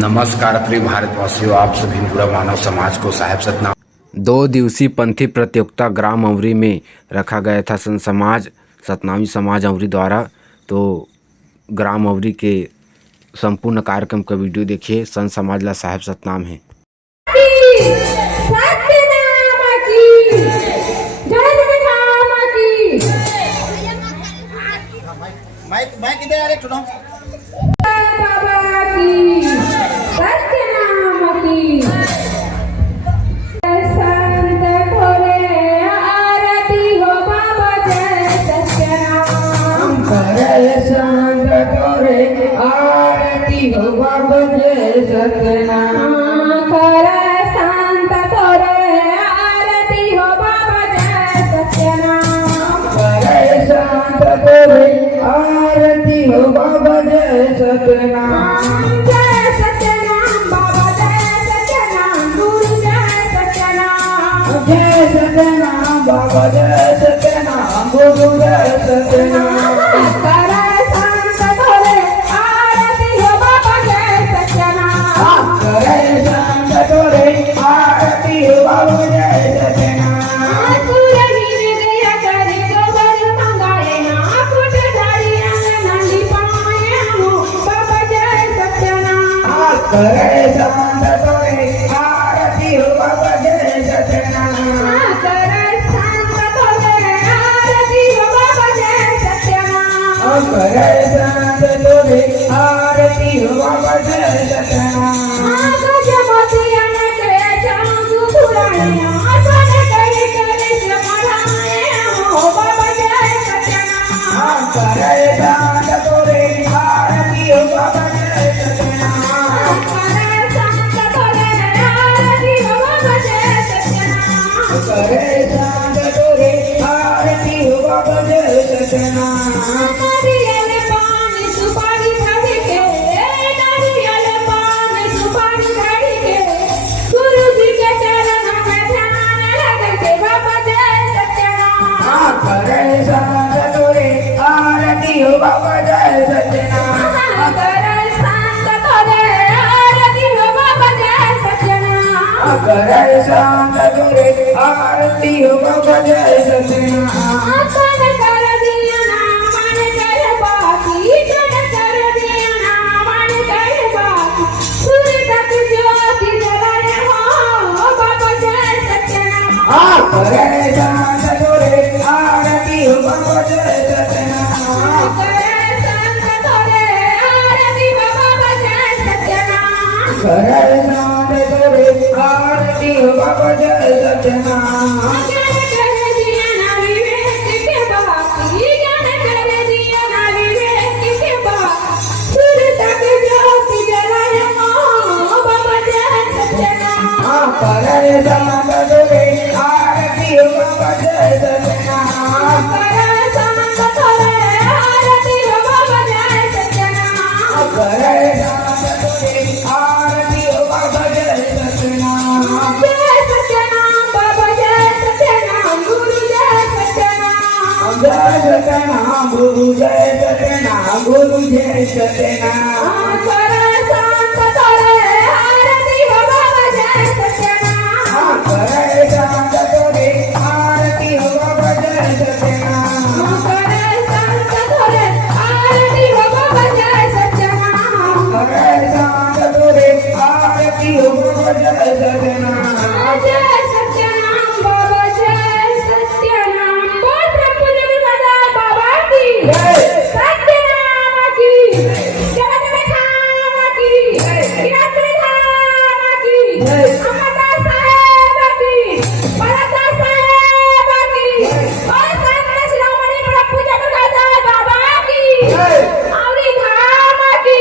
नमस्कार प्रिय भारतवासियों, आप सभी पूरा मानव समाज को साहेब सतनाम। 2 दिवसीय पंथी प्रतियोगिता ग्राम अमरी में रखा गया था संत समाज सतनामी समाज अमरी द्वारा। तो ग्राम अमरी के संपूर्ण कार्यक्रम का वीडियो देखिए। संत समाज ला साहेब सतनाम है। माइक इधर आ रे सुनो। आरती हो बाबा जय सतनाम। संत तोरे आरती हो बाबा जय सतनाम। संत तोरे आरती हो बाबा जय सतनाम। जय सतनाम बाबा जय सतनाम गुरु जय सतनाम। जय सतनाम बाबा जय सतनाम गुरु जय सतनाम। करे संत तोरे आरती हो बाबा जय सतनाम। करे संत तोरे आरती हो बाबा जय सतनाम। करे संत तोरे आरती हो बाबा जय सतनाम। करे संत तोरे आरती हो बाबा जय सतनाम। करे संत तोरे आरती हो बाबा जय सतनाम। नारियल पानी सुपारी धर के, नारियल पानी सुपारी धर के, गुरु जी के चरण में ध्यान लगा के बाबा जय सतनाम। करे संत तोरे आरती हो बाबा जय सतनाम। करे संत तोरे आरती हो बाबा जय सतनाम। करे संत तोरे आरती हो बाबा जय सतनाम। मन कर दिया ना मन कर बाकी, मन कर दिया ना मन कर बाकी, सूर्य तक ज्योति जलाए हो बाबा जय सतनाम। करे संत तोरे आरती हो बाबा जय सतनाम। करे संत तोरे आरती हो बाबा जय सतनाम। करे संत तोरे आरती हो बाबा जय सतनाम। ज्ञान कर दिया ना विवेक के बाकी, ज्ञान कर दिया ना विवेक के बाकी, सूर्य तक ज्योति जलाए हो बाबा जय सतनाम। करे संत तोरे आरती हो बाबा जय सतनाम। करे संत तोरे आरती हो बाबा जय सतनाम। करे संत तोरे आरती हो बाबा जय सतनाम। जय सतनाम बाबा जय सतनाम गुरु जय सतनाम। जय सतनाम गुरु जय सतनाम गुरु जय सतनाम। करे संत तोरे आरती हो बाबा जय सतनाम। करे संत तोरे आरती हो बाबा जय सतनाम। करे संत तोरे आरती हो बाबा जय सतनाम। करे संत तोरे आरती हो बाबा जय सतनाम। जय सतनाम बाबा जय सतनाम। बोल प्रभु जगन्नाथ बाबा की सतनाम की, जगन्नाथ की, जगन्नाथ की, अमरता साहेब की, बलता साहेब की, और संत शिरोमणि प्रभु जगन्नाथ बाबा की, और धाम की